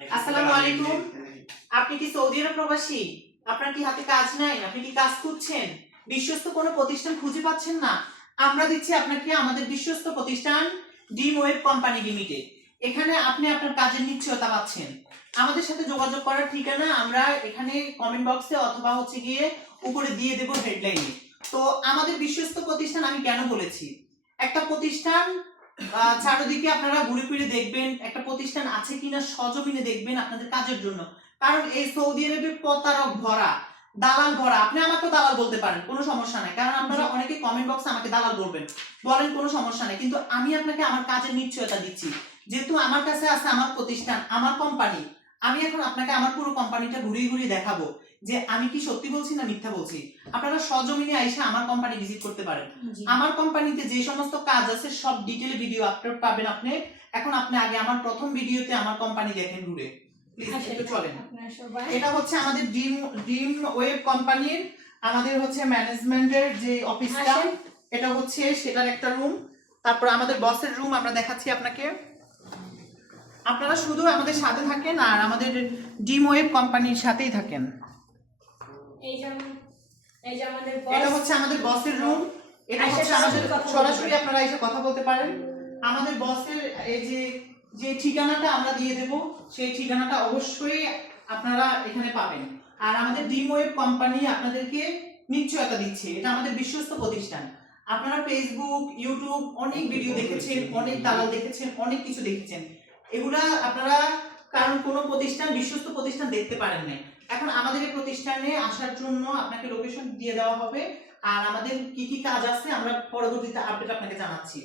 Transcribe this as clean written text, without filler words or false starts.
আসসালামু আলাইকুম। আপনি কি সৌদি আরব প্রবাসী? আপনার কি হাতে কাজ নাই? আপনি কি কাজ খুঁজছেন? বিশ্বস্ত কোনো প্রতিষ্ঠান খুঁজে পাচ্ছেন না? আমরা দিচ্ছি আপনাকে আমাদের বিশ্বস্ত প্রতিষ্ঠান ডিম ওয়েব কোম্পানি লিমিটেড। এখানে আপনি আপনার কাজের নিশ্চয়তা পাচ্ছেন। আমাদের সাথে যোগাযোগ করার ঠিকানা আমরা এখানে কমেন্ট বক্সে অথবা হচ্ছে গিয়ে উপরে দিয়ে দেব হেডলাইনে। তো আমাদের বিশ্বস্ত প্রতিষ্ঠান আমি কেন বলেছি? একটা প্রতিষ্ঠান চারিদিকে আপনারা ঘুরে ফিরে দেখবেন একটা প্রতিষ্ঠান আছে কিনা সজমিনে দেখবেন আপনাদের কাজের জন্য। কারণ এই সৌদি আরবে প্রতারক ভরা, দালাল ভরা। আপনি আমাকে দালাল বলতে পারেন, কোনো সমস্যা নাই। কারণ আপনারা অনেকে কমেন্ট বক্সে আমাকে দালাল বলবেন, বলেন কোনো সমস্যা নাই। কিন্তু আমি আপনাকে আমার কাজের নিশ্চয়তা দিচ্ছি। যেহেতু আমার কাছে আছে আমার প্রতিষ্ঠান, আমার কোম্পানি, আমি এখন আপনাকে আমার পুরো কোম্পানিটা ঘুরিয়ে ঘুরিয়ে দেখাবো যে আমি কি সত্যি বলছি না মিথ্যা বলছি। আপনারা সজমিনে আইসা আমার কোম্পানি ভিজিট করতে পারেন। আমার কোম্পানিতে যে সমস্ত কাজ আছে সব ডিটেইল ভিডিও আপলোড পাবেন আপনি। এখন আপনি আগে আমার প্রথম ভিডিওতে আমার কোম্পানি দেখেন ঘুরে, প্লিজ একটু চলেন। এটা হচ্ছে আমাদের ড্রিম ওয়েব কোম্পানির আমাদের হচ্ছে ম্যানেজমেন্টের যে অফিসটা, এটা হচ্ছে সেটার একটা রুম। তারপর আমাদের বসের রুম আমরা দেখাচ্ছি আপনাকে। আপনারা শুধু আমাদের সাথে থাকেন আর আমাদের ড্রিম ওয়েব কোম্পানির সাথেই থাকেন। এটা হচ্ছে আমাদের বসের রুম। এটা হচ্ছে আমাদের সরাসরি আপনারা এসে কথা বলতে পারেন। আমাদের বসের এই যে ঠিকানাটা আমরা দিয়ে দেব, সেই ঠিকানাটা অবশ্যই আপনারা এখানে পাবেন। আর আমাদের ড্রিম ওয়েব কোম্পানি আপনাদেরকে নিশ্চয়তা দিচ্ছে, এটা আমাদের বিশ্বস্ত প্রতিষ্ঠান। আপনারা ফেসবুক, ইউটিউব অনেক ভিডিও দেখেছেন, অনেক দালাল দেখেছেন, অনেক কিছু দেখেছেন। এগুলা আপনারা কারণ কোনো প্রতিষ্ঠান বিশ্বস্ত প্রতিষ্ঠান দেখতে পারেন নাই। এখন আমাদের এই প্রতিষ্ঠানে আসার জন্য আপনাকে লোকেশন দিয়ে দেওয়া হবে। আর আমাদের কি কি কাজ আছে আমরা পরবর্তীতে আপডেট আপনাকে জানাচ্ছি।